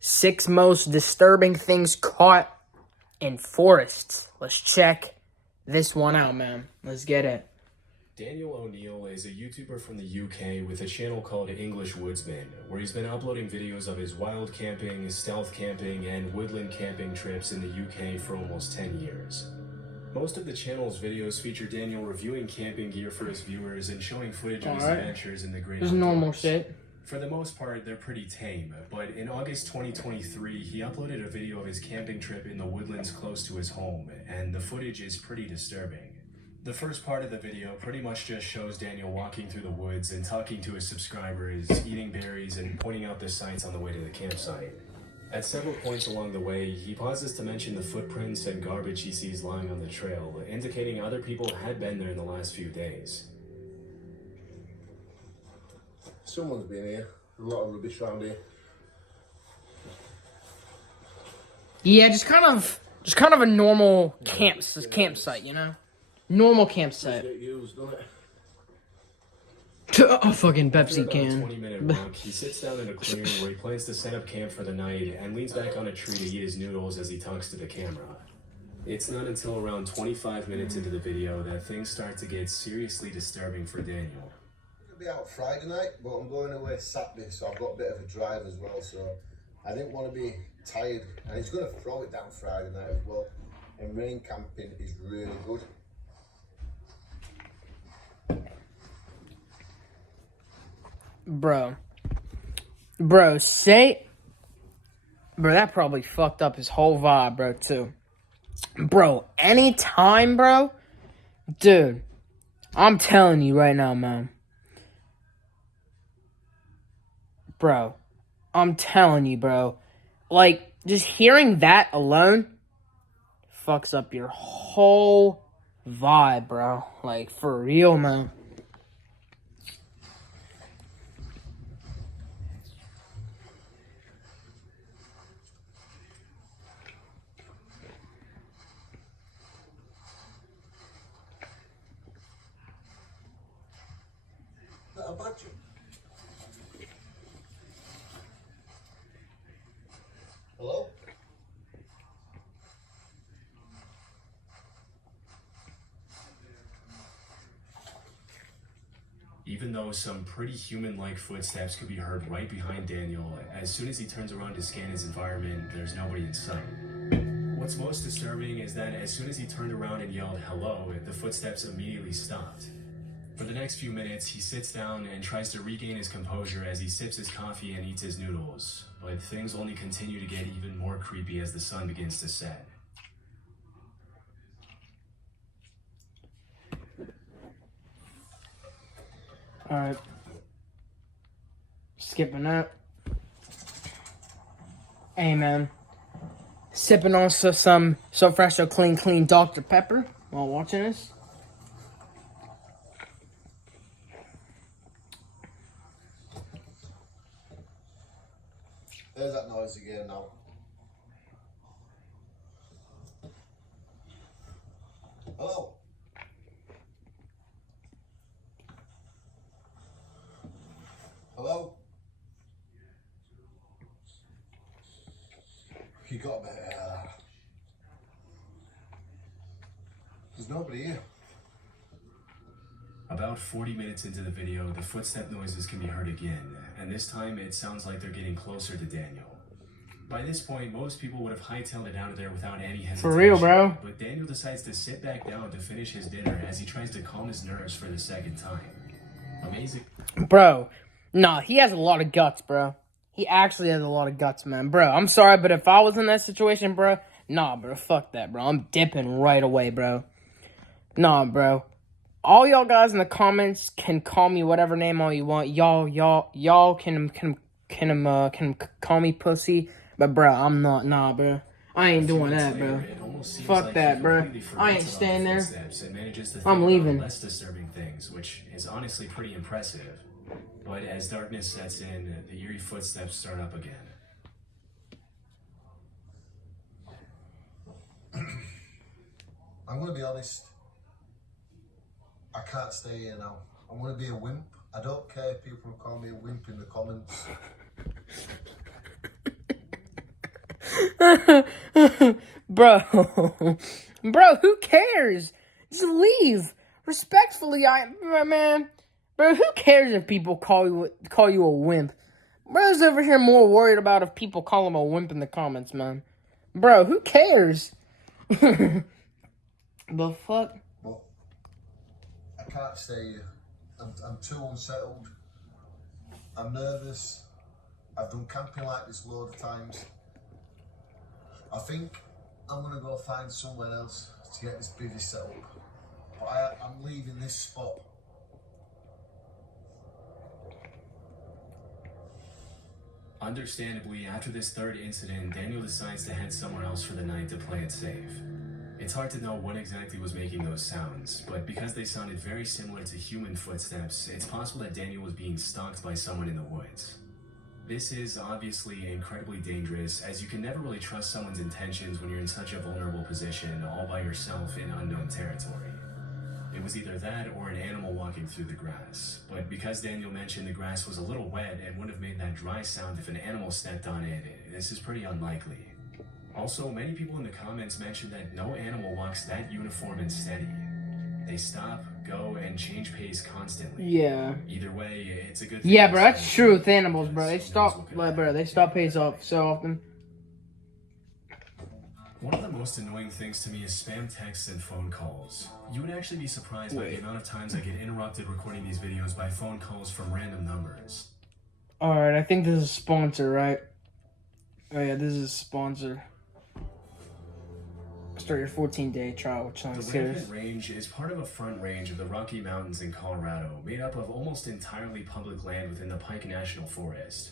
6 most disturbing things caught in forests. Let's check this one out, man. Let's get it. Daniel O'Neill is a YouTuber from the UK with a channel called English Woodsman, where he's been uploading videos of his wild camping, stealth camping, and woodland camping trips in the UK for almost 10 years. Most of the channel's videos feature Daniel reviewing camping gear for his viewers and showing footage of his adventures in the great outdoors. Normal shit. For the most part, they're pretty tame, but in August 2023, he uploaded a video of his camping trip in the woodlands close to his home, and the footage is pretty disturbing. The first part of the video pretty much just shows Daniel walking through the woods and talking to his subscribers, eating berries, and pointing out the sights on the way to the campsite. At several points along the way, he pauses to mention the footprints and garbage he sees lying on the trail, indicating other people had been there in the last few days. Someone's been here. A lot of rubbish around here. Yeah, just kind of a normal campsite, you know? Normal campsite. Get used, don't it? A fucking Pepsi After can. about a 20-minute walk, he sits down in a clearing where he plans to set up camp for the night and leans back on a tree to eat his noodles as he talks to the camera. It's not until around 25 minutes into the video that things start to get seriously disturbing for Daniel. I'm gonna be out Friday night, but I'm going away Saturday, so I've got a bit of a drive as well, so I didn't want to be tired. And he's going to throw it down Friday night as well. And rain camping is really good. Bro, that probably fucked up his whole vibe, bro, too. Bro, anytime, bro, dude, I'm telling you right now, man. Bro, I'm telling you, bro. Like, just hearing that alone fucks up your whole vibe, bro. Like, for real, man. How about you? Hello? Even though some pretty human-like footsteps could be heard right behind Daniel, as soon as he turns around to scan his environment, there's nobody in sight. What's most disturbing is that as soon as he turned around and yelled hello, the footsteps immediately stopped. For the next few minutes, he sits down and tries to regain his composure as he sips his coffee and eats his noodles, but things only continue to get even more creepy as the sun begins to set. Alright. Skipping that. Hey, man. Sipping on some So Fresh So Clean Dr. Pepper while watching this. There's that noise again now. Hello? Hello? You got me. There's nobody here. About 40 minutes into the video, the footstep noises can be heard again, and this time it sounds like they're getting closer to Daniel. By this point, most people would have hightailed it out of there without any hesitation. For real, bro. But Daniel decides to sit back down to finish his dinner as he tries to calm his nerves for the second time. Amazing. Bro, nah, he has a lot of guts, bro. He actually has a lot of guts, man. Bro, I'm sorry, but if I was in that situation, bro, nah, bro, fuck that, bro. I'm dipping right away, bro. Nah, bro. All y'all guys in the comments can call me whatever name all you want. Y'all can call me pussy, but bro, I'm not. Nah, bro. I ain't doing that, bro. Fuck that, bro. I ain't staying there. I'm leaving. Less disturbing things, which is honestly pretty impressive. But as darkness sets in, the eerie footsteps start up again. I'm gonna be honest. I can't stay here now. I'm gonna be a wimp. I don't care if people call me a wimp in the comments. Bro, bro, who cares? Just leave. Respectfully, man, bro, who cares if people call you a wimp? Bro's over here more worried about if people call him a wimp in the comments, man. Bro, who cares? The fuck? But I can't stay here. I'm too unsettled. I'm nervous. I've done camping like this a load of times. I think I'm gonna go find somewhere else to get this bivvy set up. But I'm leaving this spot. Understandably, after this third incident, Daniel decides to head somewhere else for the night to play it safe. It's hard to know what exactly was making those sounds, but because they sounded very similar to human footsteps, it's possible that Daniel was being stalked by someone in the woods. This is obviously incredibly dangerous, as you can never really trust someone's intentions when you're in such a vulnerable position, all by yourself in unknown territory. It was either that or an animal walking through the grass, but because Daniel mentioned the grass was a little wet and would have made that dry sound if an animal stepped on it, this is pretty unlikely. Also, many people in the comments mentioned that no animal walks that uniform and steady. They stop, go, and change pace constantly. Yeah. Either way, it's a good thing. Yeah, bro, that's true with animals, bro. They stop pace up so often. One of the most annoying things to me is spam texts and phone calls. You would actually be surprised by the amount of times I get interrupted recording these videos by phone calls from random numbers. Alright, I think this is a sponsor, right? Oh yeah, this is a sponsor. Start your 14-day trial with Challenge The Series. Rampant Range is part of a front range of the Rocky Mountains in Colorado, made up of almost entirely public land within the Pike National Forest.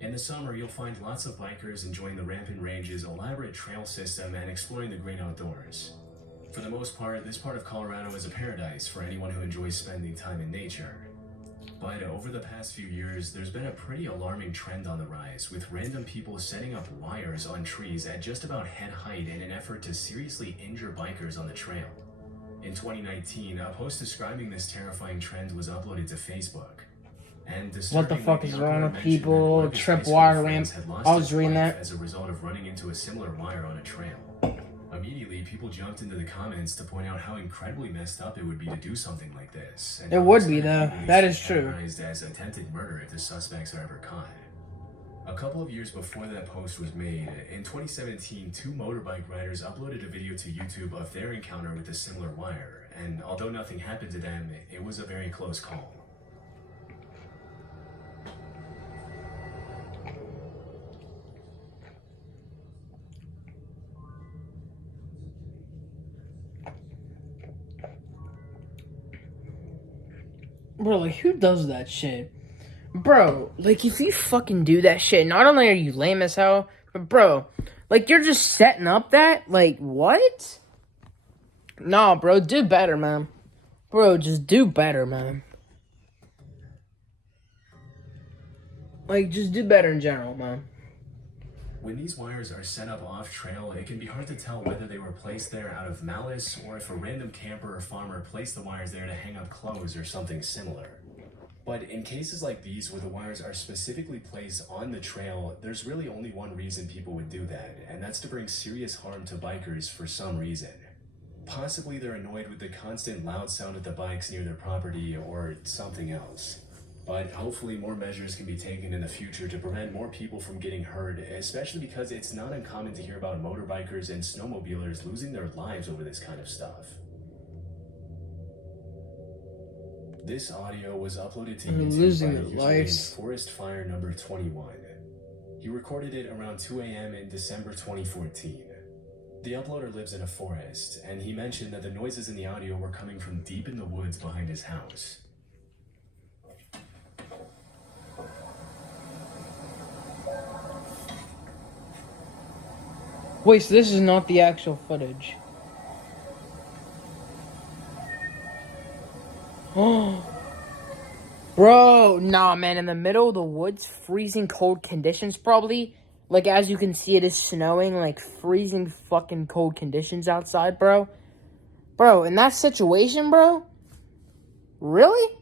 In the summer, you'll find lots of bikers enjoying the Rampant Range's elaborate trail system and exploring the great outdoors. For the most part, this part of Colorado is a paradise for anyone who enjoys spending time in nature. But over the past few years, there's been a pretty alarming trend on the rise, with random people setting up wires on trees at just about head height in an effort to seriously injure bikers on the trail. In 2019, a post describing this terrifying trend was uploaded to Facebook. And What the fuck is wrong with people? Trip wire ramp. I was reading that. As a result of running into a similar wire on a trail. Immediately, people jumped into the comments to point out how incredibly messed up it would be to do something like this. And It would be, though. That is true. As attempted murder if the suspects are ever caught. A couple of years before that post was made, in 2017, two motorbike riders uploaded a video to YouTube of their encounter with a similar wire, and although nothing happened to them, it was a very close call. Bro, like, who does that shit? Bro, like, if you fucking do that shit, not only are you lame as hell, but bro, like, you're just setting up that? Like, what? Nah, bro, do better, man. Bro, just do better, man. Like, just do better in general, man. When these wires are set up off-trail, it can be hard to tell whether they were placed there out of malice or if a random camper or farmer placed the wires there to hang up clothes or something similar. But in cases like these where the wires are specifically placed on the trail, there's really only one reason people would do that, and that's to bring serious harm to bikers for some reason. Possibly they're annoyed with the constant loud sound of the bikes near their property or something else. But hopefully more measures can be taken in the future to prevent more people from getting hurt, especially because it's not uncommon to hear about motorbikers and snowmobilers losing their lives over this kind of stuff. This audio was uploaded to YouTube by the username Forest Fire number 21. He recorded it around 2 a.m. in December 2014. The uploader lives in a forest, and he mentioned that the noises in the audio were coming from deep in the woods behind his house. Wait, so this is not the actual footage. Oh. Bro, nah, man, in the middle of the woods, freezing cold conditions probably. Like, as you can see, it is snowing, like, freezing fucking cold conditions outside, bro. Bro, in that situation, bro? Really?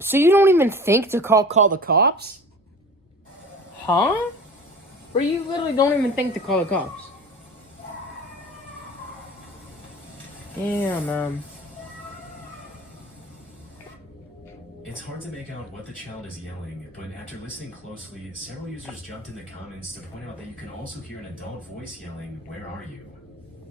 So you don't even think to call the cops? Huh? Bro, you literally don't even think to call the cops. Damn, man. It's hard to make out what the child is yelling, but after listening closely, several users jumped in the comments to point out that you can also hear an adult voice yelling, "Where are you?"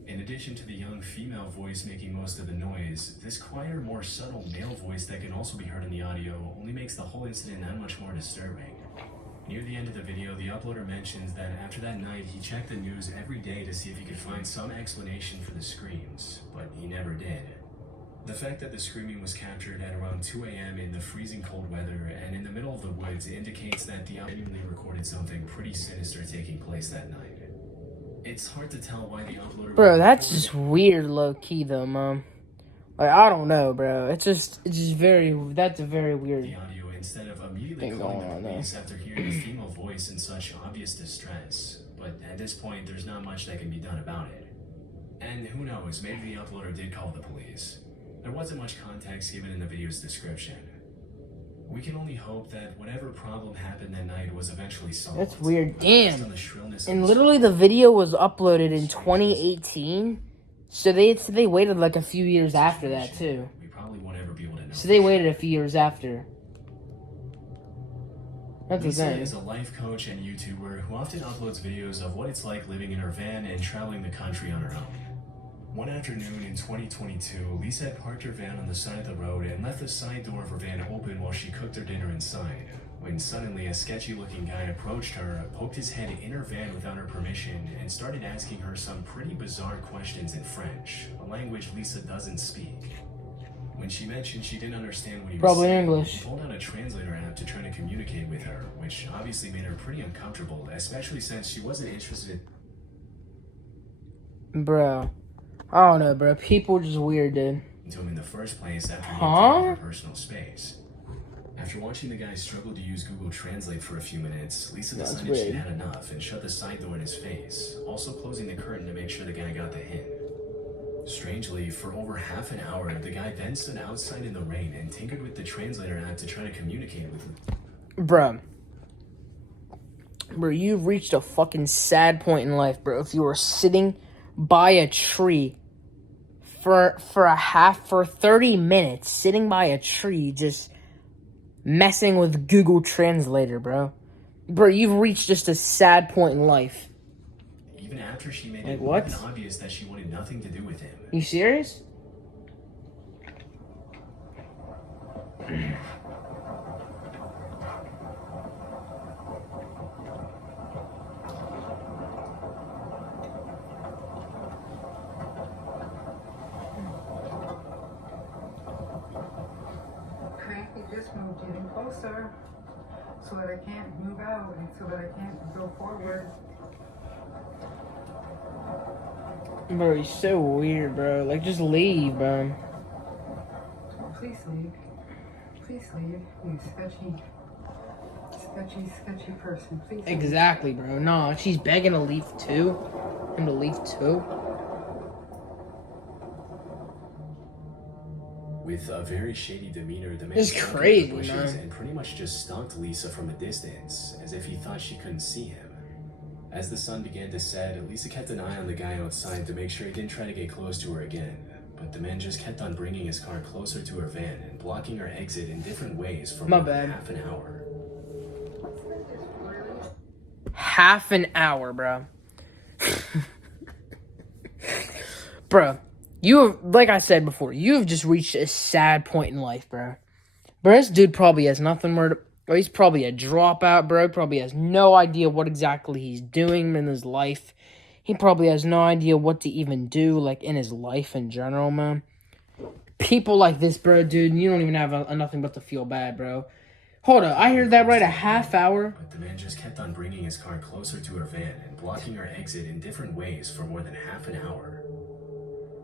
In addition to the young female voice making most of the noise, this quieter, more subtle male voice that can also be heard in the audio only makes the whole incident that much more disturbing. Near the end of the video, the uploader mentions that after that night, he checked the news every day to see if he could find some explanation for the screams, but he never did. The fact that the screaming was captured at around 2 a.m. in the freezing cold weather and in the middle of the woods indicates that the genuinely recorded something pretty sinister taking place that night. It's hard to tell why the uploader... Bro, that's just weird low-key, though, Mom. Like, I don't know, bro. It's just very... That's a very weird... The audio instead of immediately calling the police after hearing a female voice in such obvious distress. But at this point, there's not much that can be done about it. And who knows, maybe the uploader did call the police. There wasn't much context given in the video's description. We can only hope that whatever problem happened that night was eventually solved. That's weird. Damn. On the shrillness And of literally the video was uploaded in 2018. So they waited like a few years after that, too. We probably won't ever be able to know. So they waited a few years after. That's Lisa insane. is a life coach and YouTuber who often uploads videos of what it's like living in her van and traveling the country on her own. One afternoon in 2022, Lisa had parked her van on the side of the road and left the side door of her van open while she cooked her dinner inside, when suddenly a sketchy-looking guy approached her, poked his head in her van without her permission, and started asking her some pretty bizarre questions in French, a language Lisa doesn't speak. When she mentioned she didn't understand what he was Probably saying, English. he pulled out a translator app to try to communicate with her, which obviously made her pretty uncomfortable, especially since she wasn't interested Bro. I don't know, bro. People just weird, dude. to him in the first place after he Huh? invaded her personal space. After watching the guy struggle to use Google Translate for a few minutes, Lisa That's decided she'd weird. had enough and shut the side door in his face, also closing the curtain to make sure the guy got the hint. Strangely, for over half an hour, the guy then stood outside in the rain and tinkered with the translator app to try to communicate with him. Bro, you've reached a fucking sad point in life, bro. If you were sitting by a tree for 30 minutes, sitting by a tree, just messing with Google Translator, bro. Bro, you've reached just a sad point in life. Even after she made Like, it what? obvious that she wanted nothing to do with him. You serious? Cranky just moved even closer so that I can't move out and so that I can't go forward. Bro, he's so weird, bro. Like, just leave, bro. Please leave. Please leave. You sketchy person. Please leave. Exactly, bro. No, she's begging to leave too. Him to leave too. With a very shady demeanor, the man It's stepped into crazy, the bushes man. and pretty much just stalked Lisa from a distance, as if he thought she couldn't see him. As the sun began to set, Lisa kept an eye on the guy outside to make sure he didn't try to get close to her again. But the man just kept on bringing his car closer to her van and blocking her exit in different ways for My more than bad. half an hour. Half an hour, bro. Bro, you have, like I said before, you have just reached a sad point in life, bro. Bro, this dude probably has nothing more to... Or he's probably a dropout, bro. Probably has no idea what exactly he's doing in his life. He probably has no idea what to even do, like, in his life in general, man. People like this, bro, dude, you don't even have nothing but to feel bad, bro. Hold up, I heard that right, a half hour? But the man just kept on bringing his car closer to her van and blocking her exit in different ways for more than half an hour.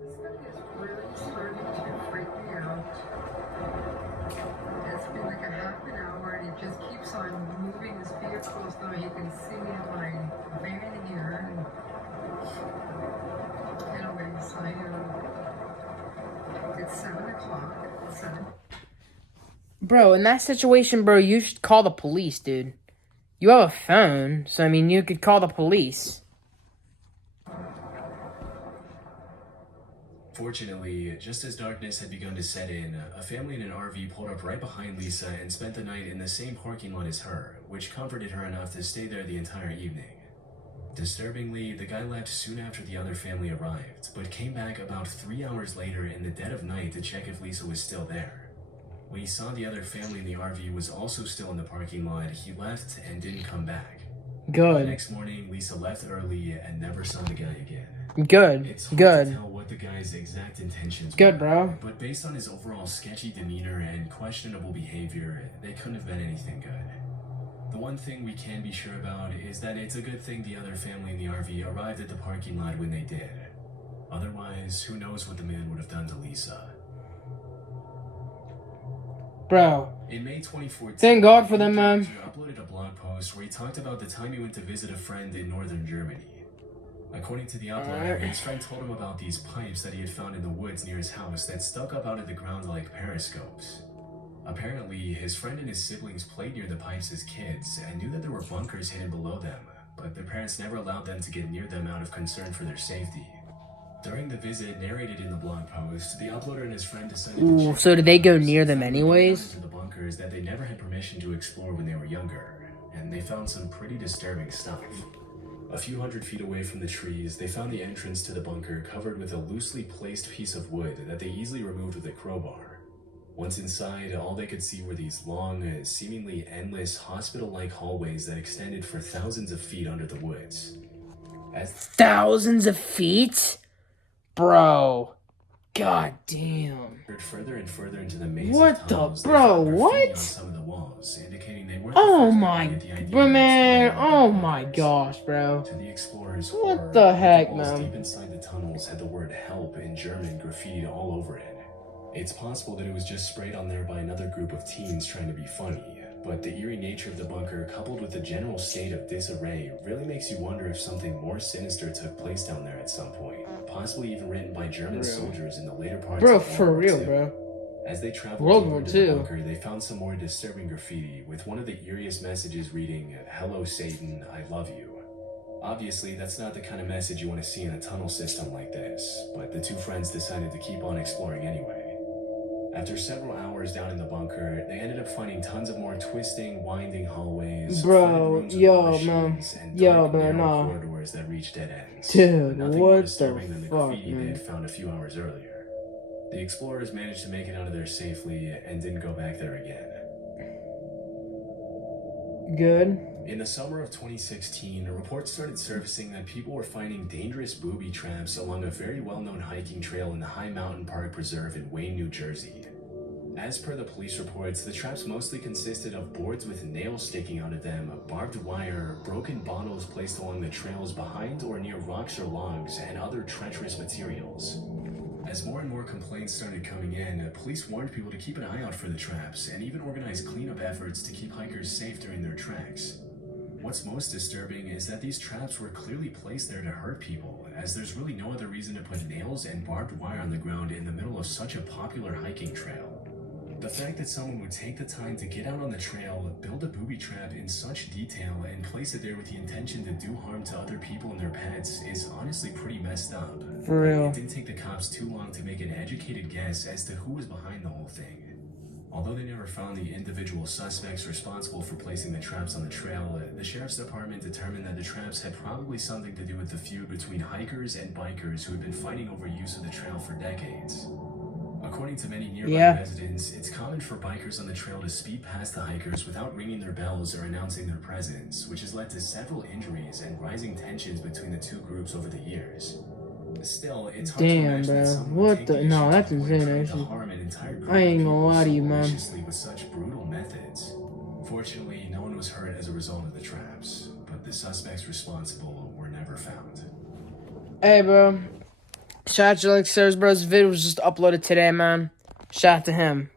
This thing is really starting to freak me out. It's been like a half an hour and he just keeps on moving his vehicle so he can see my van here. Anyways, it's 7 o'clock. 7. Bro, in that situation, bro, you should call the police, dude. You have a phone, so I mean, you could call the police. Fortunately, just as darkness had begun to set in, a family in an RV pulled up right behind Lisa and spent the night in the same parking lot as her, which comforted her enough to stay there the entire evening. Disturbingly, the guy left soon after the other family arrived, but came back about 3 hours later in the dead of night to check if Lisa was still there. When he saw the other family in the RV was also still in the parking lot, he left and didn't come back. The Good. next morning, Lisa left early and never saw the guy again. Good. It's hard to Good. tell what the guy's exact intentions Good, were, bro. but based on his overall sketchy demeanor and questionable behavior, they couldn't have been anything good. The one thing we can be sure about is that it's a good thing the other family in the RV arrived at the parking lot when they did. Otherwise, who knows what the man would have done to Lisa. Bro. In May 2014, Thank God for them, man. He uploaded a blog post where he talked about the time he went to visit a friend in northern Germany. According to the uploader, his friend told him about these pipes that he had found in the woods near his house that stuck up out of the ground like periscopes. Apparently, his friend and his siblings played near the pipes as kids and knew that there were bunkers hidden below them, but their parents never allowed them to get near them out of concern for their safety. During the visit narrated in the blog post, the uploader and his friend decided to Ooh, check so the did they go bunkers near them and found when they got anyways? into the bunkers that they never had permission to explore when they were younger, and they found some pretty disturbing stuff. A few hundred feet away from the trees, they found the entrance to the bunker covered with a loosely placed piece of wood that they easily removed with a crowbar. Once inside, all they could see were these long, seemingly endless, hospital-like hallways that extended for thousands of feet under the woods. As Thousands of feet? Bro. God damn. further and further into the maze What of the- tunnels, they bro, found graffiti what? on some of the walls, indicating they weren't Oh the first my, to get the idea bro, of man. exploring Oh the my bunkers. gosh, bro. To the explorers' What horror, the heck, walls man? deep inside the tunnels had the word help in German graffitied all over it. It's possible that it was just sprayed on there by another group of teens trying to be funny, but the eerie nature of the bunker coupled with the general state of disarray really makes you wonder if something more sinister took place down there at some point, possibly even written by German soldiers in the later parts Bro, of World for War real, II. bro. As they traveled World deeper War into the II. bunker, they found some more disturbing graffiti, with one of the eeriest messages reading, "Hello Satan, I love you." Obviously, that's not the kind of message you want to see in a tunnel system like this, but the two friends decided to keep on exploring anyway. After several hours down in the bunker, they ended up finding tons of more twisting, winding hallways, Bro, flooded rooms with yo, machines, man. and Yo, dark, man, narrow nah. corridors that reached dead ends. Dude, But nothing more what the disturbing than the fuck, graffiti they man? had found a few hours earlier. The explorers managed to make it out of there safely and didn't go back there again. Good. In the summer of 2016, reports started surfacing that people were finding dangerous booby traps along a very well-known hiking trail in the High Mountain Park Preserve in Wayne, New Jersey. As per the police reports, the traps mostly consisted of boards with nails sticking out of them, barbed wire, broken bottles placed along the trails behind or near rocks or logs, and other treacherous materials. As more and more complaints started coming in, police warned people to keep an eye out for the traps and even organized cleanup efforts to keep hikers safe during their treks. What's most disturbing is that these traps were clearly placed there to hurt people, as there's really no other reason to put nails and barbed wire on the ground in the middle of such a popular hiking trail. The fact that someone would take the time to get out on the trail, build a booby trap in such detail, and place it there with the intention to do harm to other people and their pets is honestly pretty messed up. For real. It didn't take the cops too long to make an educated guess as to who was behind the whole thing. Although they never found the individual suspects responsible for placing the traps on the trail, the sheriff's department determined that the traps had probably something to do with the feud between hikers and bikers who had been fighting over use of the trail for decades. According to many nearby residents, it's common for bikers on the trail to speed past the hikers without ringing their bells or announcing their presence, which has led to several injuries and rising tensions between the two groups over the years. Still, it's hard to Damn, imagine that bro. someone What would take the- the no, issue that's to the point insane, trying to actually. harm an entire group I ain't of gonna people lie to you, so man. maliciously with such brutal methods. Fortunately, no one was hurt as a result of the traps, but the suspects responsible were never found. Hey, bro. Shout out to Alex Sears, bro. This video was just uploaded today, man. Shout out to him.